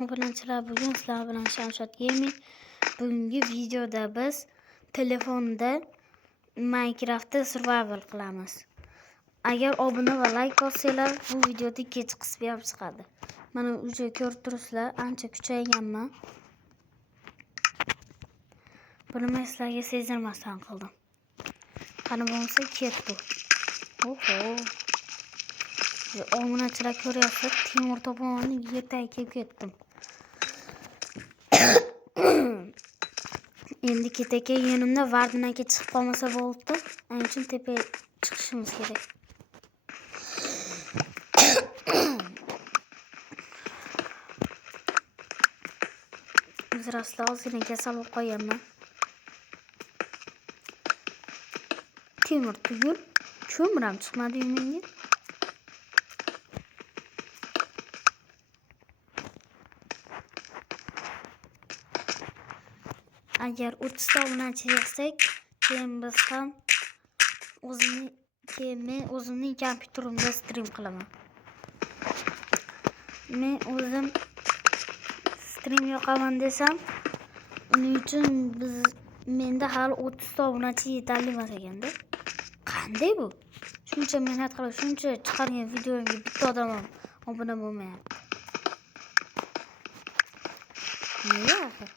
Bilanchilar, bugun sizlar bilan Shamshod Gaming. Bugungi videoda biz telefonda Minecraftda survival qilamiz. Agar obuna va like bossanglar, bu videoda ikkinchi qismi ham chiqadi. Mana uje ko'rib turibsizlar, ancha kuchayganman. Buni men sizlarga sezdirmasdan qildim. Qani bo'lmasa ketdi. Oho. Obunachilar ko'ryapsiz, Timur to'polonni yerdan kelib ketdim. Endi ketaka yonimda Vardin aka chiqib qolmasa bo'ldi. Ana uchun tepaga chiqishimiz kerak. Uzrasizlar, ozgina kasal bo'lib qolganman. Temir tugul, ko'miram chiqmadi menga. Agar 30 ta obunachi yig'sak, keyin biz ham o'zimning kompyuterimda stream qilaman. Men o'zim stream yoqaman desam, uning uchun menda hali 30 ta obunachi yetarli emas ekanda. Qanday bu? Shuncha mehnat qilib, shuncha chiqargan videoga bitta odam ham obuna bo'lmayapti. Nega axir?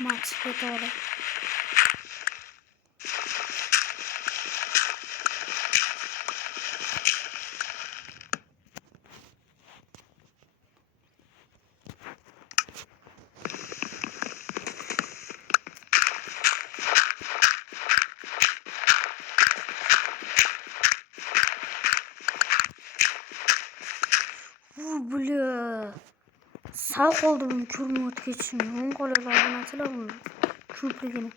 Maç doğru. Bля. Sağ oldu bunu körme ot geçsin. Onun kollarını hatırlamıyorum. Köprügünü.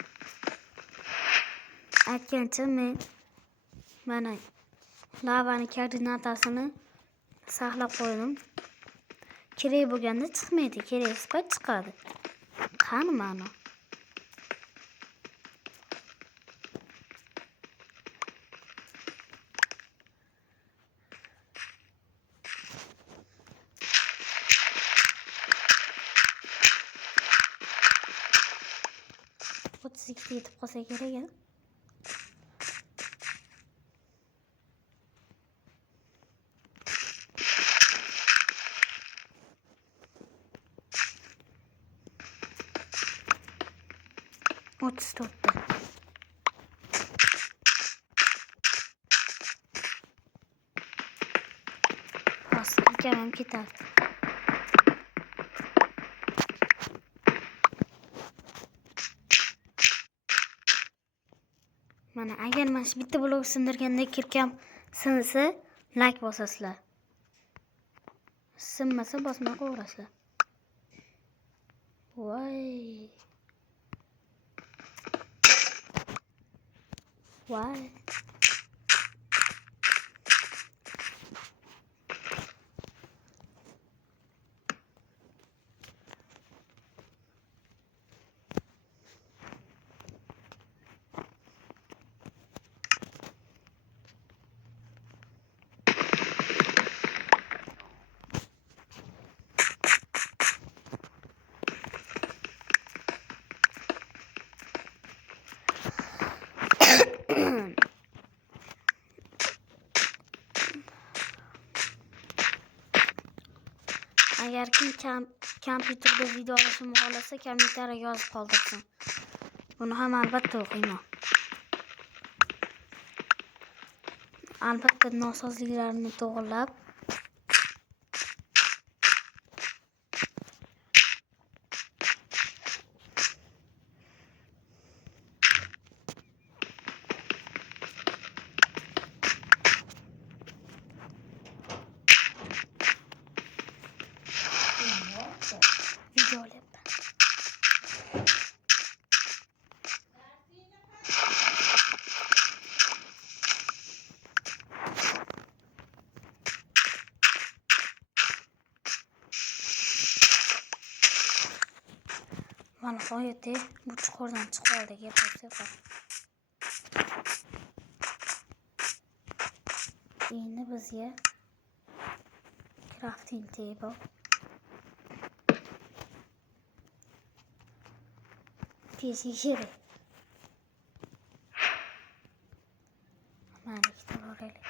Aytgancha mana lavani koordinatasini saqlab qo'ydim. Kerak bo'lganda chiqmaydi, keraksiz payt chiqadi. Qani mana? Yetib qolsa kerak ya. Stopda. Aslında hemen gider. Mana agar men shu bitta blok sindirganda kirkam sinsa, like bosasizlar. Sinmasa bosmay qo'yasizlar. Voy. Why? Agar kim kompyuterda video olishni xohlasa, kompyuterga yozib qoldirsin. Buni ham albatta o'qiyman. Albatta nosozliklarni to'g'rilab video olyapman. Va nihoyatda bu chuqurdan chiqib oldik. Endi bizga crafting table tezlik kerak. Mana ikkita oraylik.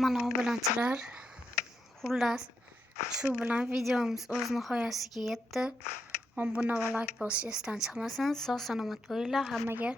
Mana obunachilar, xullas shu bilan videomiz o'z nihoyasiga yetdi. Obuna va like bosish esdan chiqmasin. Sog' salomat bo'linglar. Hammaga